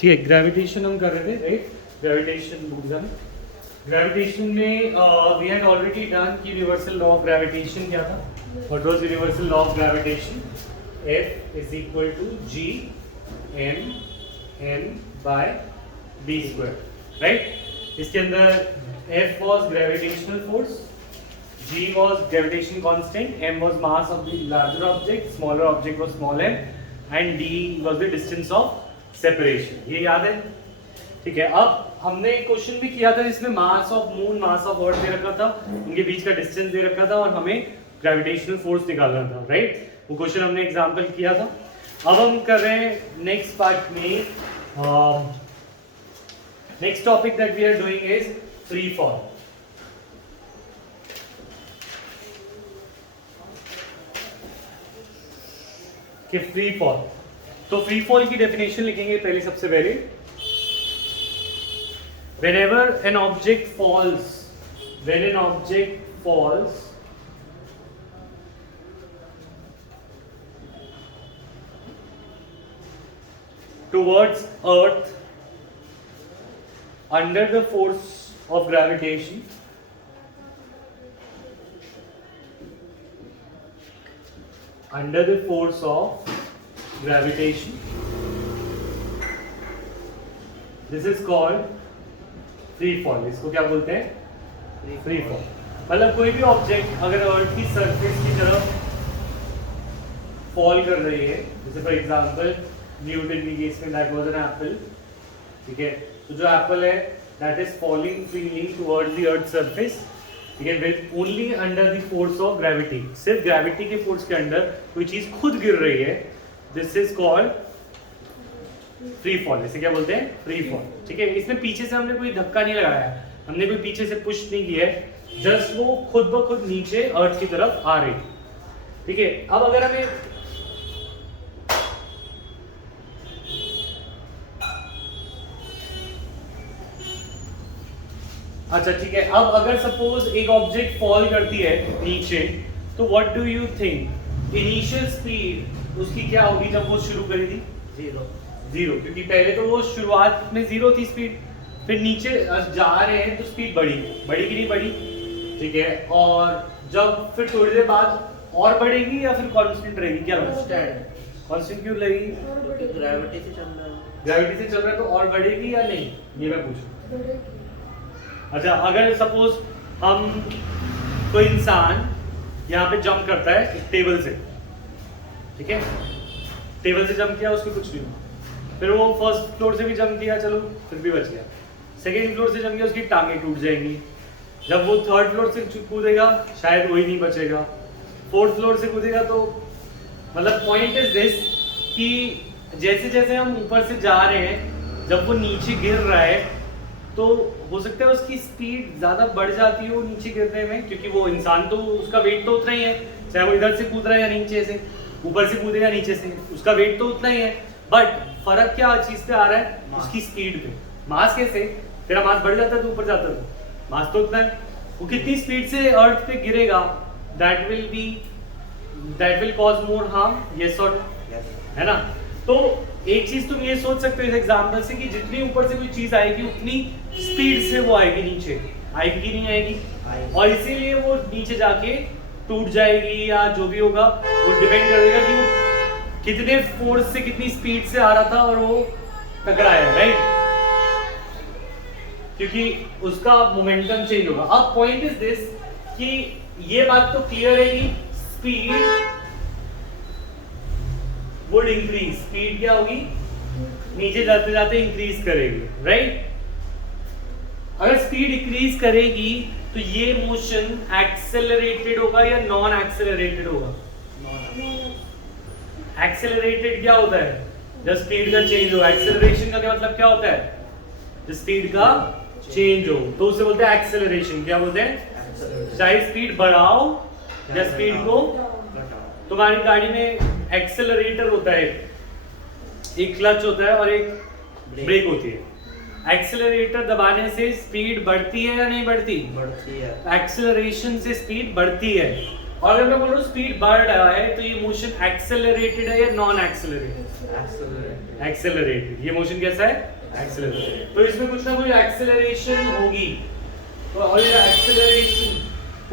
ठीक है, ग्रेविटेशन हम कर रहे थे, राइट? ग्रेविटेशन ग्रेविटेशन में वी हैड ऑलरेडी डन कि यूनिवर्सल लॉ ऑफ ग्रेविटेशन क्या था? What was universal law of gravitation? F is equal to G M N by B square, right? इसके अंदर F was gravitational force, G was gravitation constant, M was mass of the larger object, smaller object was small m, and D was the distance of separation. ये याद है? ठीक है, अब हमने एक क्वेश्चन भी किया था जिसमें mass of moon, mass of earth दे रखा था, उनके बीच का डिस्टेंस दे रखा था और हमें ग्रेविटेशनल फोर्स निकालना था, राइट? वो क्वेश्चन हमने एग्जांपल किया था। अब हम कर रहे हैं नेक्स्ट पार्ट में, next topic that we are doing is free fall. कि फ्री फॉल, तो फ्री फॉल की डेफिनेशन लिखेंगे पहले, सबसे पहले whenever an object falls, when an object falls towards earth under the force of gravitation, under the force of gravitation, this is called free fall. इसको क्या बोलते हैं? Free fall. मतलब कोई भी ऑब्जेक्ट अगर अर्थ की सरफेस की तरफ फॉल कर रही है, जैसे फॉर एग्जांपल न्यूटन के केस में दैट वाज एन एप्पल, ठीक है? तो जो एप्पल है that is falling freely towards the earth surface, ठीक है, with only under the force of gravity. सिर्फ ग्रेविटी के फोर्स के अंडर कोई चीज खुद गिर रही है, this is called free fall. इसे क्या बोलते हैं? फ्री फॉल, ठीक है? इसमें पीछे से हमने कोई धक्का नहीं लगाया, हमने कोई पीछे से पुश नहीं किया है, जस्ट वो खुद ब खुद नीचे अर्थ की तरफ आ रही, ठीक है? अब अगर हमें अच्छा ठीक है, अब अगर सपोज एक ऑब्जेक्ट फॉल करती है नीचे, तो what do you think initial speed उसकी क्या होगी जब वो शुरू करी थी? जीरो, क्योंकि पहले तो वो शुरुआत में जीरो थी स्पीड, फिर नीचे जा रहे हैं तो स्पीड बढ़ी कि नहीं बढ़ी, ठीक है? और जब फिर थोड़ी देर बाद और बढ़ेगी या फिर कांस्टेंट रहेगी? क्या लगता है? कांस्टेंट क्यों लगेगी? ग्रेविटी से चल रहा है। ग्रेविटी से चल रहा है तो और बढ़ेगी या नहीं, ये मैं पूछूं। अच्छा, अगर सपोज हम कोई इंसान यहाँ पे जंप करता है टेबल से, ठीक है? टेबल से जंप किया, उसको कुछ नहीं हुआ, फिर वो फर्स्ट फ्लोर से भी जंप किया, चलो फिर भी बच गया। सेकेंड फ्लोर से जंप किया, उसकी टांगें टूट जाएंगी। जब वो थर्ड फ्लोर से कूदेगा शायद वही नहीं बचेगा, फोर्थ फ्लोर से कूदेगा तो मतलब पॉइंट इज दिस कि जैसे जैसे हम ऊपर से जा रहे हैं, जब वो नीचे गिर रहा है तो हो सकता है उसकी स्पीड ज़्यादा बढ़ जाती है वो नीचे गिरने में, क्योंकि वो इंसान तो उसका वेट तो उतना ही है, चाहे वो इधर से कूद रहा है या नीचे से, ऊपर से कूदेगा नीचे से, उसका वेट तो उतना ही है। बट फर्क क्या चीज पे आ रहा है? उसकी स्पीड पे। मास कैसे? तेरा मास बढ़ जाता है तो ऊपर जाता है, मास तो उतना है, वो कितनी स्पीड से अर्थ पे गिरेगा that will cause more harm, yes और नो, है ना? तो एक चीज तुम ये सोच सकते हो इस एग्जांपल से कि जितनी ऊपर से कोई चीज आएगी उतनी स्पीड से वो आएगी नीचे, आएगी कि नहीं आएगी? और इसीलिए वो नीचे जाके टूट जाएगी या जो भी होगा, वो डिपेंड करेगा कि वो कितने फोर्स से कितनी स्पीड से आ रहा था और वो टकराया, राइट? क्योंकि उसका मोमेंटम चेंज होगा। अब पॉइंट इज दिस कि ये बात तो क्लियर है कि स्पीड वुड इंक्रीज, स्पीड क्या होगी? नीचे जाते जाते इंक्रीज करेगी, राइट? अगर स्पीड इंक्रीज करेगी तो ये मोशन एक्सेलरेटेड होगा या नॉन एक्सेलरेटेड होगा? एक्सेलरेटेड क्या होता है? जब स्पीड का चेंज हो। एक्सेलरेशन का क्या मतलब क्या होता है? जब स्पीड का चेंज हो तो उसे बोलते हैं एक्सेलरेशन। क्या बोलते हैं? चाहे स्पीड बढ़ाओ या स्पीड को, तुम्हारी गाड़ी में एक्सेलरेटर होता है, एक क्लच होता है और एक ब्रेक होती है। एक्सेलरेटर दबाने से स्पीड बढ़ती है या नहीं बढ़ती? बढ़ती है। एक्सेलरेशन से स्पीड बढ़ती है। और अगर मैं बोल रहा हूँ स्पीड बढ़ रहा है तो ये मोशन एक्सेलरेटेड है या नॉन एक्सेलरेटेड? एक्सेलरेटेड। ये मोशन कैसा है? एक्सेलरेटेड। तो इसमें कुछ ना कुछ एक्सेलरेशन होगी। तो और ये एक्सेलरेशन,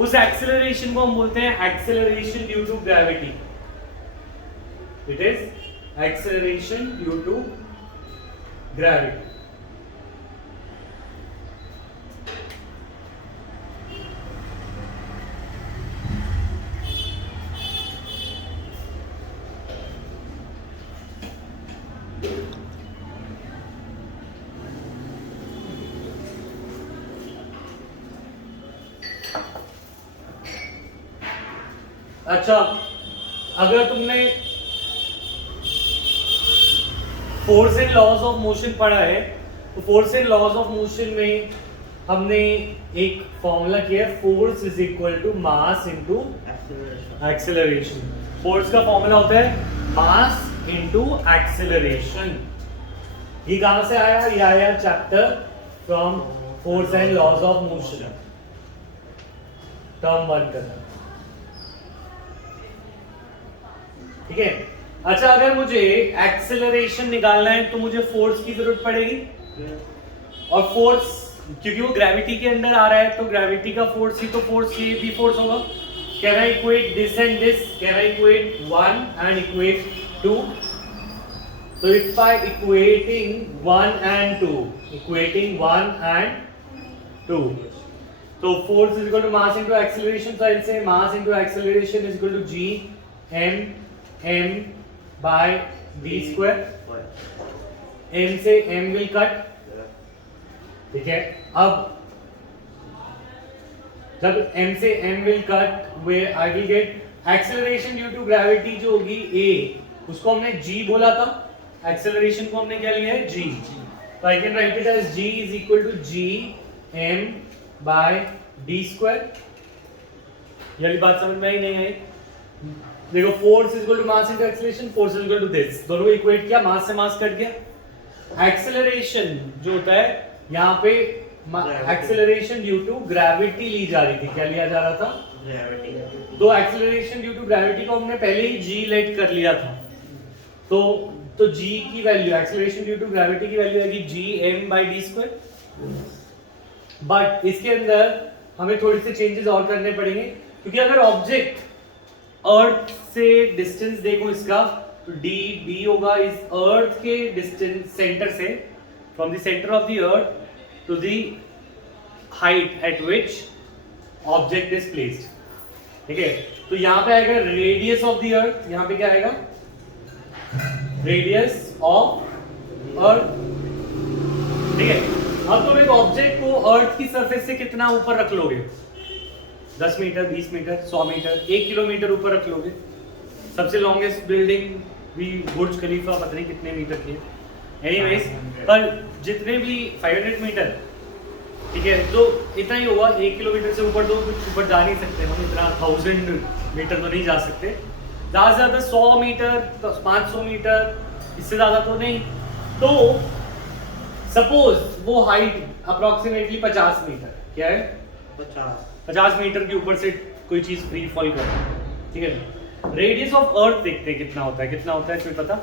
उस एक्सेलरेशन को हम बोलते हैं acceleration due to gravity. It is acceleration due to gravity. अच्छा, अगर तुमने force and laws of motion पढ़ा है तो force and laws of motion में हमने एक फॉर्मूला किया है, force is equal to mass into acceleration. Force का फॉर्मूला होता है मास इनटू एक्सेलरेशन। ये कहां से आया? ये आया chapter from force and laws of motion, term 1 का। ठीक है। अच्छा, अगर मुझे एक्सेलरेशन निकालना है तो मुझे फोर्स की जरूरत पड़ेगी, और फोर्स क्योंकि वो ग्रेविटी के अंदर आ रहा है तो ग्रेविटी का फोर्स ही तो फोर्स, ये भी फोर्स होगा। Can I equate this and this? Can I equate 1 and equate 2? तो if I equating 1 and 2, equating 1 and 2, तो force is equal to mass into acceleration. तो I say mass into acceleration is equal to g m by v square। m से m will cut, ठीक है। अब जब m से m will cut, where I will get acceleration due to gravity जो होगी a, उसको हमने g बोला था, acceleration को हमने क्या लिया है? g। तो I can write it as g is equal to g m by d square। ये वाली बात समझ में आई नहीं आई? देखो, force is equal to mass into acceleration, force is equal to this, दोनों को इक्वेट किया, मास से मास कट गया। एक्सेलरेशन जो होता है यहाँ पे, एक्सेलरेशन ड्यू टू ग्रेविटी ली जा रही थी। क्या लिया जा रहा था? ग्रेविटी। तो एक्सेलरेशन ड्यू टू ग्रेविटी को हमने पहले ही g लेट कर लिया था। तो g की value, acceleration due to gravity की वैल्यू आएगी g m by d square. But इसके अंदर हमें थोड़ी सी चेंजेस और करने पड़ेंगे, क्योंकि अगर ऑब्जेक्ट अर्थ से डिस्टेंस देखो इसका, तो d होगा इस अर्थ के डिस्टेंस सेंटर से, from the centre of the earth to the height at which object is placed. ठीक है। तो यहाँ पे आएगा रेडियस ऑफ द अर्थ, यहाँ पे क्या आएगा? रेडियस ऑफ अर्थ। ठीक है। अब तुम एक ऑब्जेक्ट को अर्थ की सरफेस से कितना ऊपर रख लोगे? 10 मीटर, 20 मीटर, 100 मीटर, 1 किलोमीटर ऊपर रख लोगे। सबसे लॉन्गेस्ट बिल्डिंग भी बुर्ज खलीफा पता नहीं कितने मीटर की है। एनीवेज, पर जितने भी 500 मीटर, ठीक है, तो इतना ही होगा। 1 किलोमीटर से ऊपर तो कुछ ऊपर जा नहीं सकते हम, इतना 1000 मीटर तो नहीं जा सकते। ज़्यादा से ज़्यादा 100 मीटर, 500 मीटर, इससे ज़्यादा तो नहीं। तो सपोज वो हाइट अप्रोक्सीमेटली 50 मीटर, क्या है? 50 मीटर के ऊपर से कोई चीज फ्री फॉल कर रही है। ठीक है। रेडियस ऑफ अर्थ देखते हैं कितना होता है, कितना होता है, कोई पता?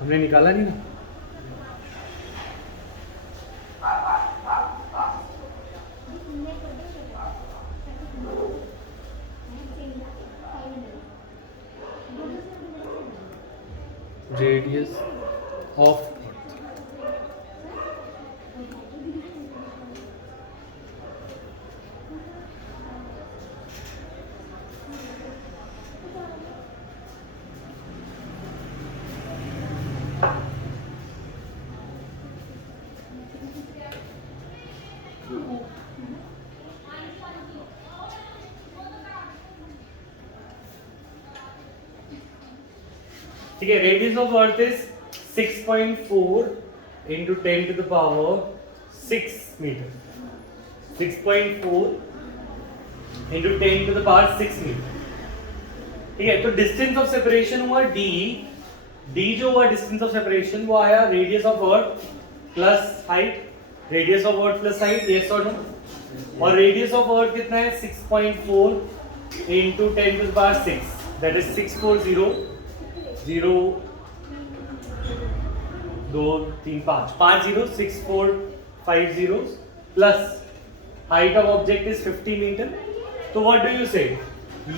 हमने निकाला नहीं ना। रेडियस ऑफ ठीक है। Radius of earth is 6.4 into 10 to the power 6 metre. 6.4 into 10 to the power 6 metre. ठीक है। तो डिस्टेंस ऑफ सेपरेशन हुआ d, जो हुआ डिस्टेंस ऑफ सेपरेशन, वो आया radius of earth plus height. Radius of earth plus height, yes और no? और रेडियस ऑफ अर्थ कितना है 6.4 into 10 to the power 6, that is 640 2 3 5 506,450 plus height of object is 50 meter. तो what do you say?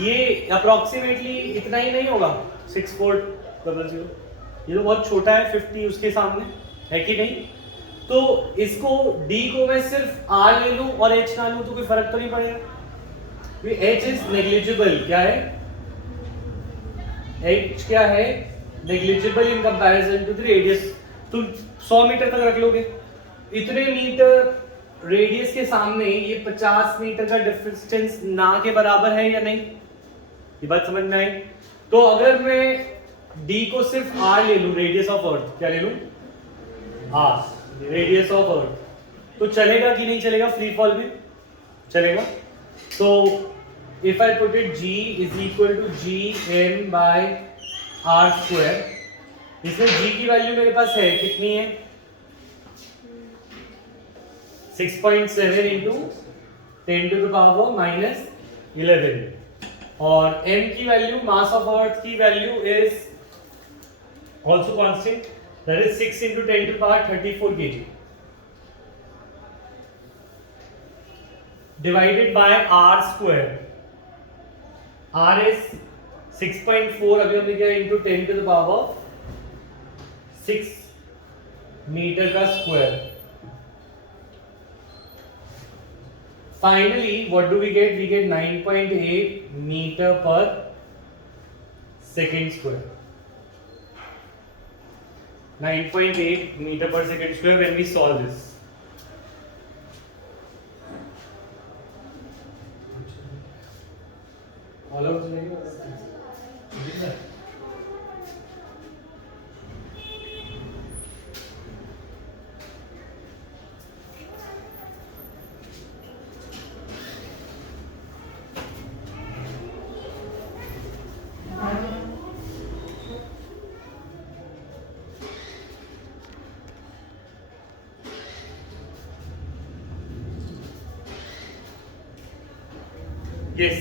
ये approximately इतना ही नहीं होगा 6400, ये तो बहुत छोटा है 50 उसके सामने, है कि नहीं? तो इसको D को मैं सिर्फ R ले लूं और H ना लूं तो कोई फर्क तो नहीं पड़ेगा। H इज नेग्लिजिबल, क्या है? H क्या है? Negligible in comparison to the radius. तुम 100 मीटर तक रख लोगे, इतने मीटर रेडियस के सामने ये 50 मीटर का डिस्टेंस ना के बराबर है या नहीं? ये बात समझ में आई? तो अगर मैं D को सिर्फ R ले लूं, रेडियस ऑफ अर्थ, क्या ले लूं? R, रेडियस ऑफ अर्थ, तो चलेगा कि नहीं चलेगा? फ्री फॉल में चलेगा। तो if I put it G is equal to Gm by R square, इसमें G की वैल्यू मेरे पास है, कितनी है? 6.7 into 10 to the power minus 11, और M की वैल्यू, मास ऑफ अर्थ की value is also constant, that is 6 into 10 to the power 34 kg divided by R square. R is 6.4, अभी हमने किया into 10 to the power 6 metre का square. Finally, what do we get? We get 9.8 meter per second square. 9.8 meter per second square when we solve this. All of them. Yes.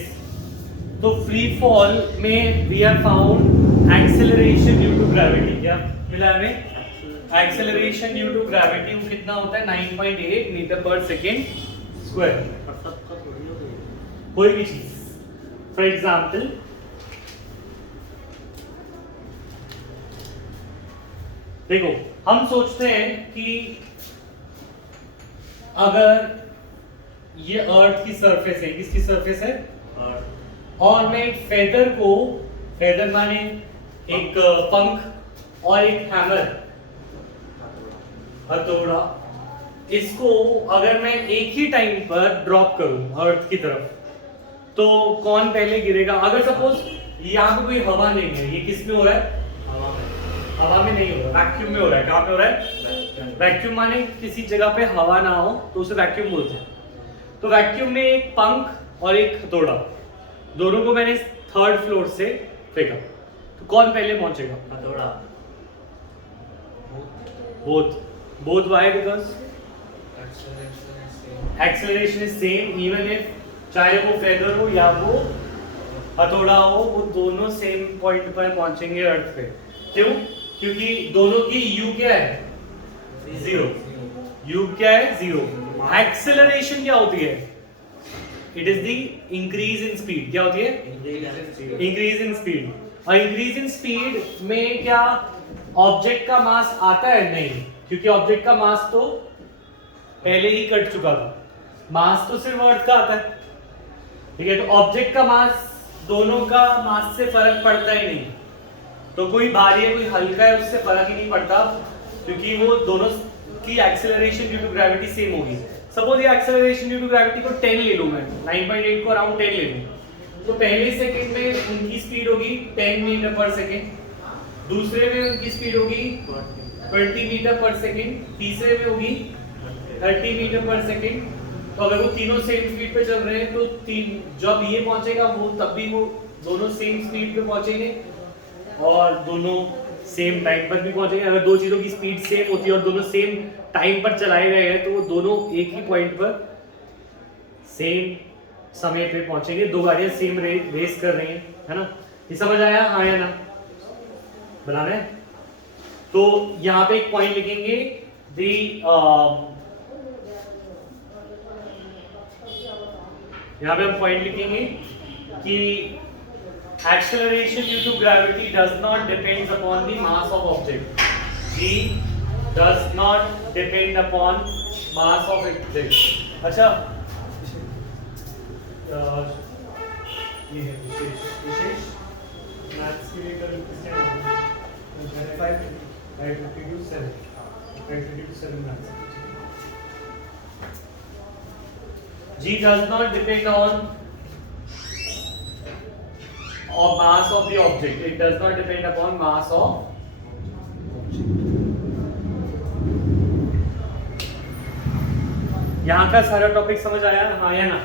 तो free fall में we have found acceleration due to gravity. क्या मिला हमें? Acceleration due to gravity वो कितना होता है? 9.8 metre पर सेकेंड स्क्वायर। कोई भी चीज, फॉर एग्जाम्पल देखो, हम सोचते हैं कि अगर ये अर्थ की सरफेस है, किसकी सरफेस है? और मैं एक फेदर को, फेदर माने एक पंख और एक हैमर, हथौड़ा, इसको अगर मैं एक ही टाइम पर ड्रॉप करूं अर्थ की तरफ, तो कौन पहले गिरेगा? अगर सपोज यहाँ पे कोई हवा नहीं है, ये किस में हो रहा है? हवा में नहीं हो रहा, वैक्यूम में हो रहा है। कहाँ पे हो रहा है? वैक्यूम माने किसी जगह पे हवा ना हो तो उसे वैक्यूम बोलते हैं। तो वैक्यूम में एक पंख और एक हथौड़ा, दोनों को मैंने 3rd फ्लोर से फेंका, तो कौन पहले पहुंचेगा? हथौड़ा। Both why? Because acceleration is same even if चाहे वो फेदर हो या वो हथौड़ा हो, वो दोनों सेम पॉइंट पर पहुंचेंगे अर्थ पे। क्यों? क्योंकि दोनों की u क्या है? 0। u क्या है? 0। एक्सेलरेशन क्या होती है? It is the increase in speed. क्या होती है? Increase in speed. और इंक्रीज इन स्पीड में क्या ऑब्जेक्ट का मास आता है? नहीं, क्योंकि ऑब्जेक्ट का मास तो पहले ही कट चुका था। मास तो सिर्फ अर्थ का आता है, ठीक है? तो ऑब्जेक्ट का मास, दोनों का मास से फर्क पड़ता ही नहीं। तो कोई भारी है कोई हल्का है, उससे फर्क ही नहीं पड़ता, क्योंकि वो दोनों की acceleration due to gravity same होगी। सपोज ये एक्सेलरेशन ड्यू टू ग्रेविटी को 10 ले लूं मैं, 9.8 को अराउंड 10 ले लूं, तो पहले सेकंड में उनकी स्पीड होगी 10 मीटर पर सेकंड, दूसरे में उनकी स्पीड होगी 20 मीटर पर सेकंड, तीसरे में होगी 30 मीटर पर सेकंड। तो अगर वो तीनों सेम स्पीड पे चल रहे हैं तो जब ये पहुंचेगा वो तब भी वो दोनों सेम स्पीड पे पहुंचेंगे और दोनों सेम टाइम पर भी पहुंचेंगे। अगर दो चीजों की स्पीड सेम होती है और दोनों सेम टाइम पर चलाए गए हैं तो वो दोनों एक ही पॉइंट पर सेम समय पे पहुंचेंगे, दो गाड़ियां सेम रेस कर रही हैं, है ना? ये समझ आया? हाँ या ना? बनाना है? तो यहाँ पे एक पॉइंट लिखेंगे, दी यहाँ पे हम पॉइंट लिखेंगे कि acceleration due to gravity does not depend upon the mass of object. G does not depend upon mass of object. अच्छा, ये है विशेष मैथ्स के लिए कल किसने 5:52 maths. G does not depend on mass of the object. It does not depend upon mass of यहाँ का सारा टॉपिक समझ आया? हाँ या ना?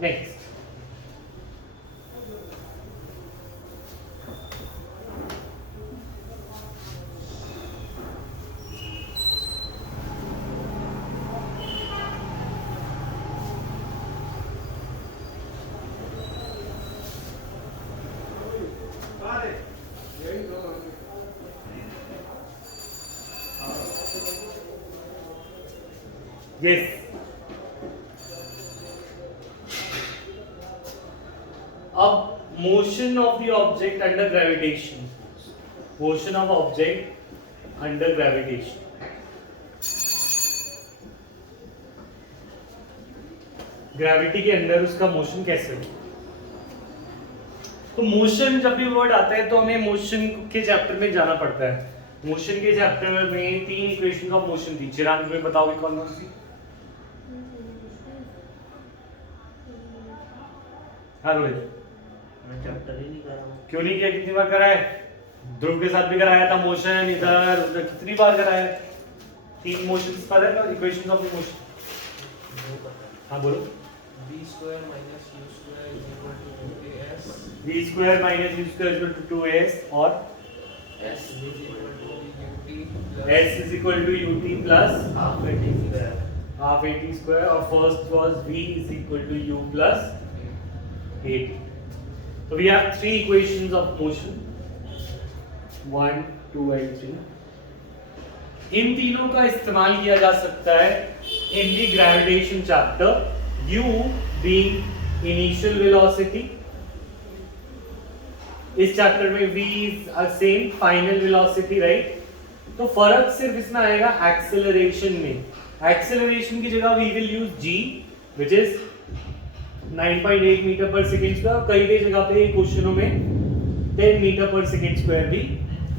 Next. Yes. अब motion of the object under gravitation. Motion of object under gravitation. Gravity के अंदर उसका मोशन कैसे हो? तो मोशन जब भी वर्ड आता है तो हमें मोशन के चैप्टर में जाना पड़ता है. मोशन के चैप्टर में 3 इक्वेशन ऑफ मोशन थी. चिराग में बताओगे कौन कौन सी? हाँ रोहित, मैं चैप्टर ही नहीं कर रहा हूँ. क्यों नहीं किया? कितनी बार कराया? ध्रुव के साथ भी कराया था मोशन, इधर उधर कितनी बार कराया? 3 मोशंस पता है ना, इक्वेशंस ऑफ द मोशन. हाँ बोलो. v square minus u square is equal to as v square minus u square is equal to 2as और s is equal to ut s is equal to ut plus half at square. half at square और first was v is equal to u plus at. So we have 3 equations of motion 1, 2 and 3. इन तीनों का इस्तेमाल किया जा सकता है in the gravitation chapter. u being initial velocity, इस chapter में v is same final velocity, right? तो फर्क सिर्फ इसमें आएगा एक्सेलरेशन में. एक्सेलरेशन की जगह we will use g which is 9.8 metre पर सेकेंड स्क्वायर. कई कई जगह पे क्वेश्चनों में 10 मीटर पर सेकेंड स्क्वायर भी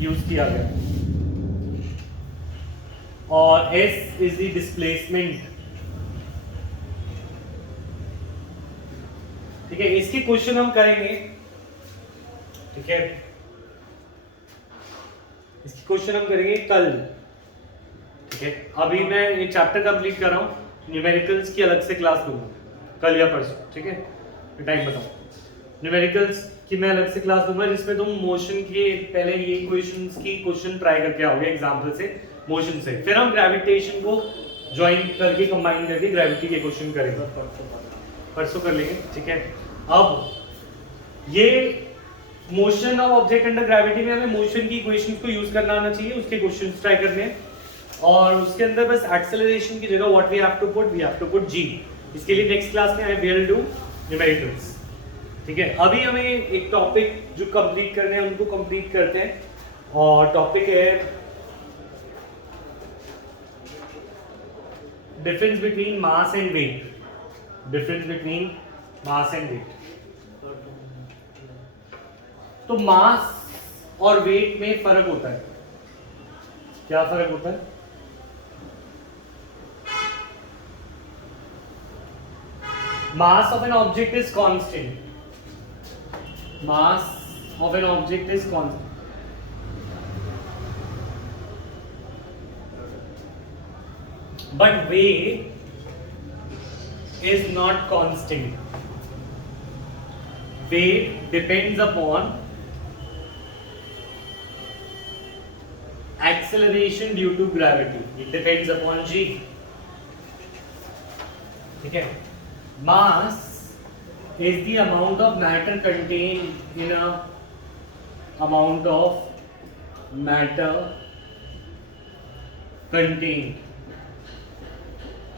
यूज किया गया. और s is the displacement. ठीक है, इसके क्वेश्चन हम करेंगे. ठीक है, इसकी क्वेश्चन हम करेंगे कल. ठीक है, अभी मैं ये चैप्टर कंप्लीट कर रहा हूँ. न्यूमेरिकल्स की अलग से क्लास लूंगा कल या परसों. ठीक है, टाइम बताओ. न्यूमेरिकल्स की मैं अलग से क्लास लूंगा जिसमें तुम मोशन के पहले ये इक्वेशंस की क्वेश्चन ट्राई करके आओगे एग्जांपल से, मोशन से. फिर हम ग्रेविटेशन को ज्वाइन करके कंबाइन करके ग्रेविटी के क्वेश्चन करेंगे. परसों कर लेंगे. ठीक है, अब ये motion of object under gravity में हमें मोशन की इक्वेशंस को यूज करना आना चाहिए. उसके क्वेश्चंस ट्राई करने हैं और उसके अंदर बस एक्सेलरेशन की जगह what we have to put g. इसके लिए नेक्स्ट क्लास में आई विल डू न्यूमेरिकल्स. ठीक है, अभी हमें एक टॉपिक जो कंप्लीट करने हैं उनको कंप्लीट करते हैं. और टॉपिक है difference between mass and weight. Difference between mass and weight. तो मास और वेट में फर्क होता है. क्या फर्क होता है? Mass of an object is constant. Mass of an object is constant. But weight is not constant. Weight depends upon acceleration due to gravity. It depends upon g. Okay. Mass is the amount of matter contained in a amount of matter contained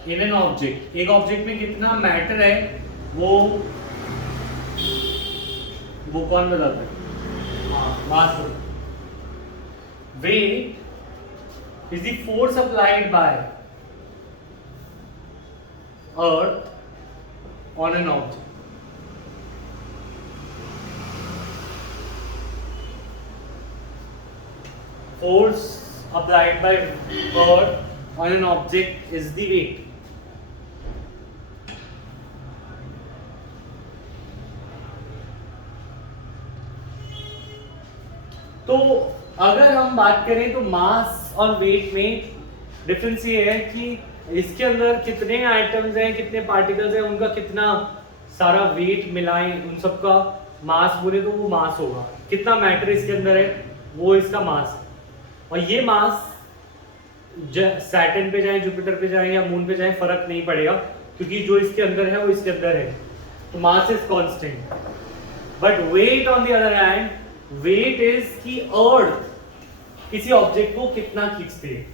in an object. एक object में कितना matter है वो कौन बताता है? मास. Weight is the force applied by earth on an object. Force applied by earth on an object is the weight. तो अगर हम बात करें तो मास और वेट में डिफरेंस ये है कि इसके अंदर कितने एटम्स हैं, कितने पार्टिकल्स हैं, उनका कितना सारा वेट मिलाएं, उन सब का मास बोले तो वो मास होगा. कितना मैटर इसके अंदर है वो इसका मास है. और ये मास सैटर्न पे जाए, जुपिटर पे जाए या मून पे जाए फर्क नहीं पड़ेगा, क्योंकि जो इसके अंदर है वो इसके अंदर है. तो mass is constant. But weight on the other hand, weight is की अर्थ किसी ऑब्जेक्ट को कितना खींचती है.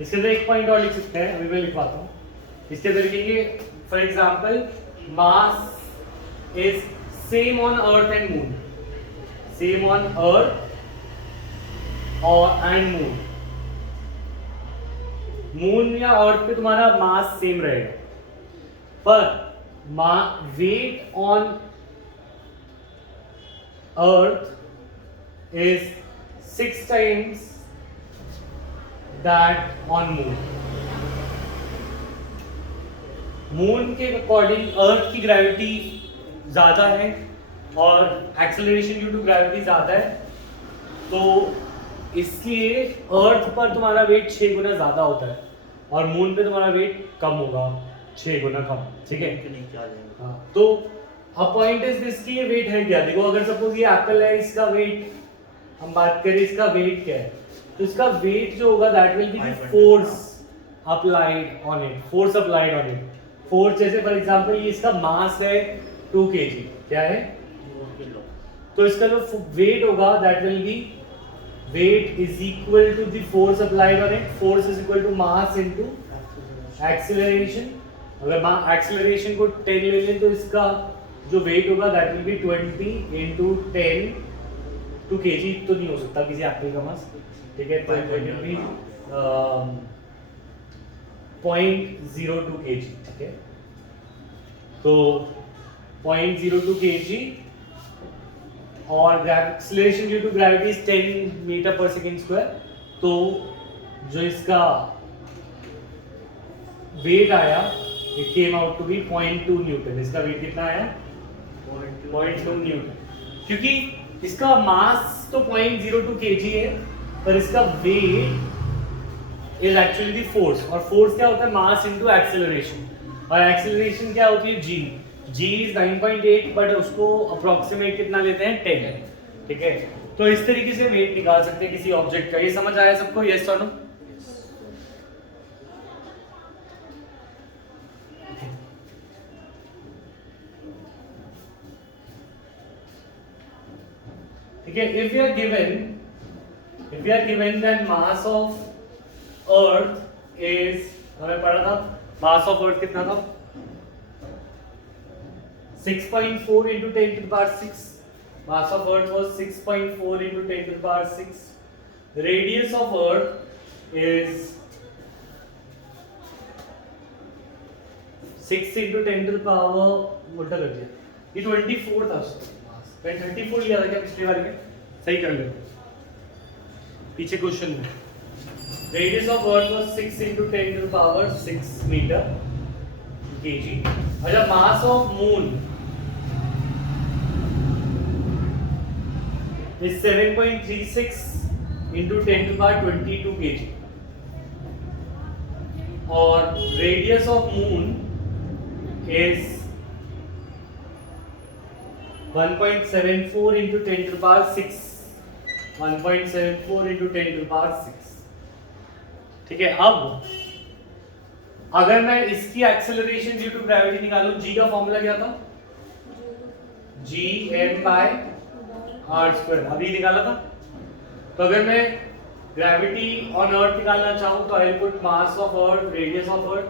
इसके अंदर एक पॉइंट और लिख सकते हैं, अभी मैं लिखवाता हूं. इसके अंदर लिखेंगे for example mass is same on earth and moon. Same on earth और एंड मून. मून या अर्थ पे तुम्हारा मास सेम रहेगा, पर weight on earth is 6 times that on moon. Moon के अकॉर्डिंग अर्थ की ग्रेविटी ज्यादा है और एक्सेलरेशन ड्यू टू ग्रेविटी ज्यादा है, तो इसलिए अर्थ पर तुम्हारा वेट 6 गुना ज्यादा होता है और मून पे तुम्हारा वेट कम होगा, 6 गुना कम. ठीक है. हाँ, तो पॉइंट इज दिस की ये वेट है क्या. देखो अगर सपोज ये एप्पल है, इसका वेट हम बात करें, इसका वेट क्या है, तो इसका वेट जो होगा that will be the force applied on it. Force applied on it. Force जैसे फॉर एग्जांपल ये इसका मास है 2 kg, क्या है 2 किलो. तो इसका जो वेट होगा that will be weight is equal to the force applied on it. Force is equal to mass into acceleration. अगर एक्सीलरेशन को 10 ले लें तो इसका जो वेट होगा that will be 20 into 10 2 kg. तो नहीं हो सकता किसी एप्पल का मास. ठीक है, तो इट विल बी 0.02 kg. ठीक है, तो 0.02 kg और acceleration due to gravity is 10 metre पर सेकेंड स्क्वायर. तो जो इसका वेट आया it came out to be 0.2 Newton. इसका वेट कितना आया 0.2 न्यूटन, क्योंकि इसका मास तो 0.02 kg है, पर इसका weight is actually the force. और फोर्स क्या होता है, मास इनटू एक्सेलरेशन. और एक्सेलरेशन क्या होती है, g इज 9.8, बट उसको अप्रोक्सीमेट कितना लेते हैं 10. ठीक है, तो इस तरीके से वेट निकाल सकते हैं किसी ऑब्जेक्ट का. ये समझ आया सबको? यस और नो? ठीक है. if we are given that mass of earth is, हमें पढ़ा था mass of earth कितना था 6.4 into 10 to the power 6. mass of earth was 6.4 into 10 to the power 6. radius of earth is 6 into 10 to the power, उल्टा कर दिया, ये 24 था. मैं 34 लिया था क्या पिछली बार में? सही कर ले पीछे क्वेश्चन में. Radius of earth was 6 into 10 to the power 6 metre kg. अच्छा, mass of moon is 7.36 into 10 to the power 22 kg. और radius of moon is 1.74 into 10 to the power 6. 1.74 into 10 to the power 6. ठीक है, अब अगर मैं इसकी acceleration due to gravity निकालूं, जी का फॉर्मूला क्या था? G M by R square, अभी निकाला था। तो अगर मैं ग्रेविटी ऑन अर्थ निकालना चाहूं तो I put mass of earth, radius of earth,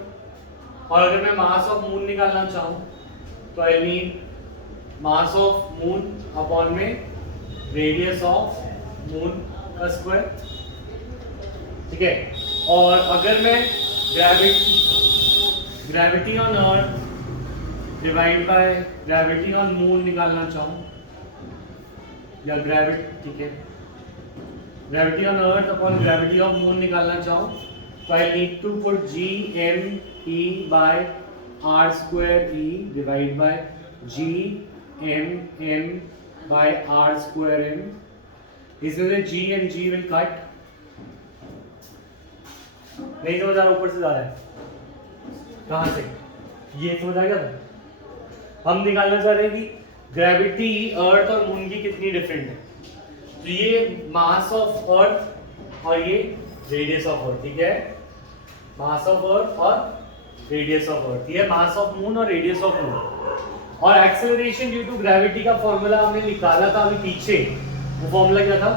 और अगर मैं मास ऑफ मून निकालना चाहूं तो I mean mass of moon upon में रेडियस ऑफ मून का स्क्वायर। ठीक है, और अगर मैं gravity on earth divide by gravity on moon निकालना चाहूं, या ग्रेविटी, ठीक है, gravity on earth upon gravity of moon निकालना चाहूं तो I need to put G M E bye R square E divide by G M M by R square M. इसमें से G and G will cut, नहीं समझ आ रहा, ऊपर से जा रहा है, कहां से? ये समझ आ गया था। हम निकालना चाह रहे हैं कि ग्रेविटी अर्थ और मून की कितनी डिफरेंट है। तो ये मास ऑफ अर्थ और ये रेडियस ऑफ अर्थ, ठीक है, मास ऑफ अर्थ और रेडियस ऑफ अर्थ, ये मास ऑफ मून और रेडियस ऑफ मून। और एक्सेलरेशन ड्यू टू ग्रेविटी का फॉर्मूला हमने निकाला था अभी पीछे, वो फॉर्मूला क्या था?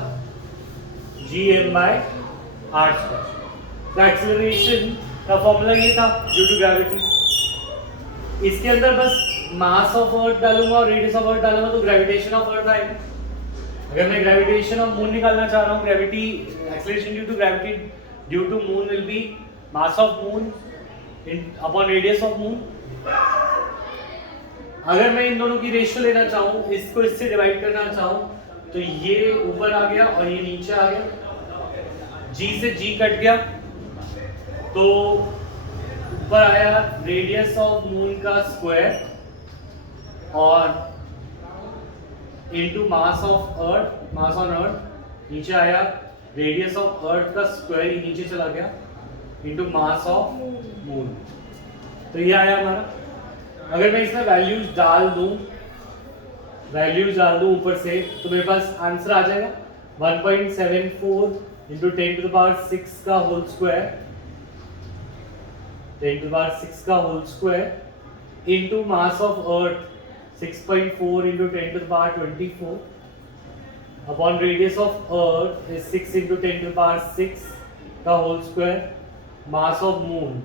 G M by R square. तो एक्सेलरेशन का फॉर्मूला ये था ड्यू टू ग्रेविटी। इसके अंदर बस मास ऑफ अर्थ डालूंगा और रेडियस ऑफ अर्थ डालूंगा तो ग्रेविटेशन ऑफ अर्थ आएगा। अगर मैं ग्रेविटेशन ऑफ मून निकालना चाह रहा हूँ, gravity acceleration due to gravity due to moon will be mass of moon upon radius of moon. अगर मैं इन दोनों की रेशियो लेना चाहूँ, इसको इससे डिवाइड करना चाहूँ, तो ये ऊपर आ गया और ये नीचे आ गया, जी से जी कट गया, तो ऊपर आया रेडियस ऑफ मून का स्क्वायर और into mass of earth, mass on earth, नीचे आया रेडियस ऑफ अर्थ का स्क्वायर, नीचे चला गया, इनटू मास ऑफ मून। तो ये आया हमारा। अगर मैं इसमें वैल्यूज डाल दूं ऊपर से, तो मेरे पास आंसर आ जाएगा 1.74 इंटू 10 टू द पावर 6 का whole square, 10 to the power 6 का whole square into mass of earth 6.4 into 10 to the power 24 upon radius of earth is 6 into 10 to the power 6 the whole square. Mass of moon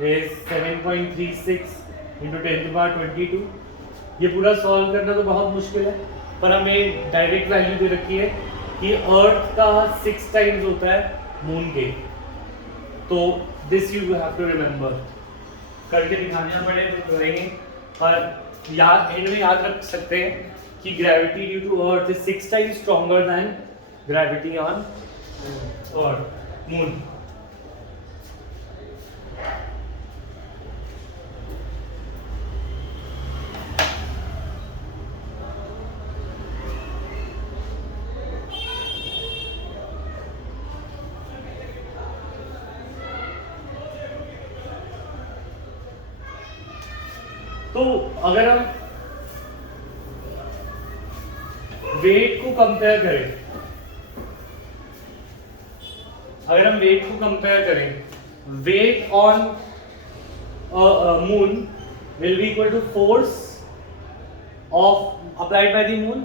is 7.36 into 10 to the power 22. ये पूरा solve करना तो बहुत मुश्किल है, पर हमें direct value दे रखी है कि अर्थ का 6 टाइम्स होता है मून के। तो this you have to remember, करके दिखाना पड़े तो करेंगे। पर एंड में याद रख सकते हैं कि gravity due to earth is 6 times stronger than gravity on earth moon. तो अगर हम वेट को कंपेयर करें, weight on moon will be equal to force of applied by the moon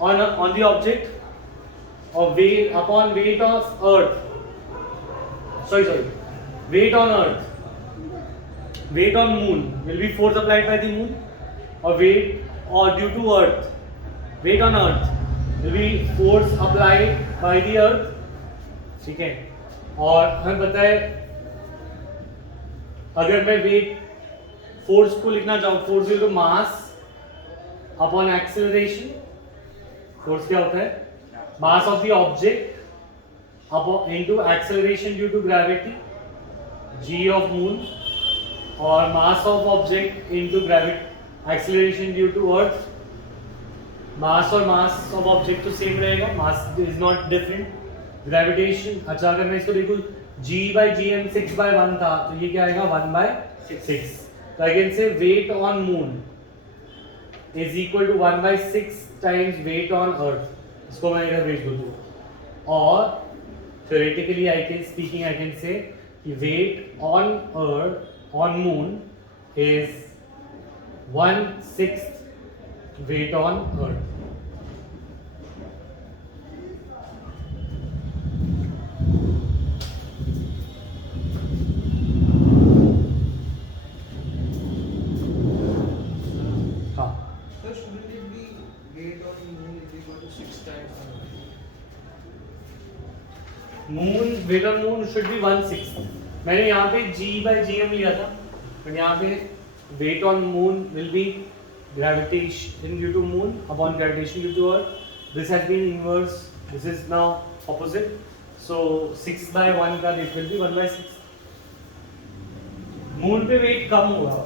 on the object और weight upon weight of earth, weight on earth, weight on moon will be force applied by the moon, or weight or due to earth, weight on earth will be force applied by the earth। ठीक है, और हमें पता है अगर मैं weight force को लिखना चाहूँ, force equal to mass upon acceleration. Force क्या होता है? Mass of the object upon into acceleration due to gravity, G of moon, और mass of object into gravity acceleration due to earth, mass और mass of object तो same रहेगा, mass is not different. Gravitation, अच्छा अगर मैं इसको देखूं G/gm 6/1 था तो ये क्या आएगा 1/6. तो I can say weight on moon is equal to 1/6 times weight on earth. इसको मैं इधर भेज दूँ. और theoretically I can say weight on earth on moon is 1/6 weight on earth. हाँ. So shouldn't it be weight on moon is equal to 6 times on Earth? Moon weight on moon should be 1/6. मैंने यहाँ पे G/gm लिया था, but यहाँ पे weight on moon will be gravitation due to moon upon gravitation due to earth. This has been inverse, this is now opposite, so 6/1 का it will be 1/6. Moon पे wait कम होगा,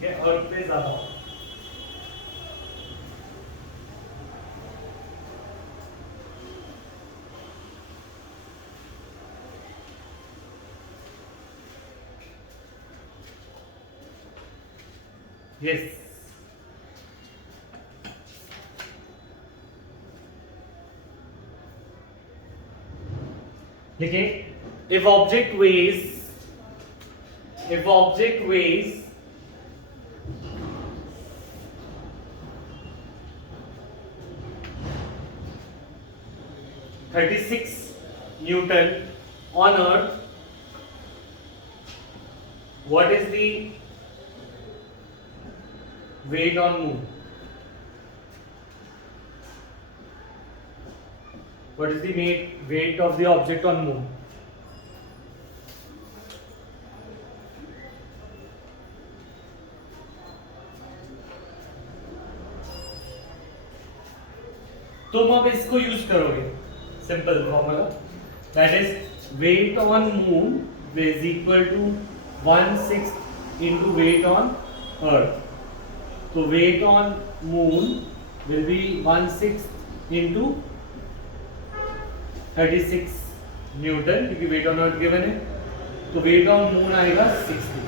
ठीक है, अर्थ पे ज्यादा होगा. Yes. देखिए, if object weighs 36 Newton on Earth, what is the weight on moon? What is the weight of the object on moon? तुम अब इसको यूज करोगे, simple formula, that is weight on moon is equal to 1/6 into weight on earth. तो weight on moon will be 1/6 into 36 newton, क्योंकि weight on earth given है. तो weight on moon आएगा 60.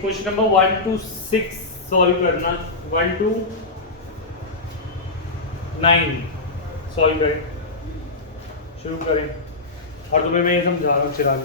Question number 1 to 6 solve करना. 1 to 9 solve करें, शुरू करें. और तुम्हें मैं ये समझा रहा हूँ चिराग.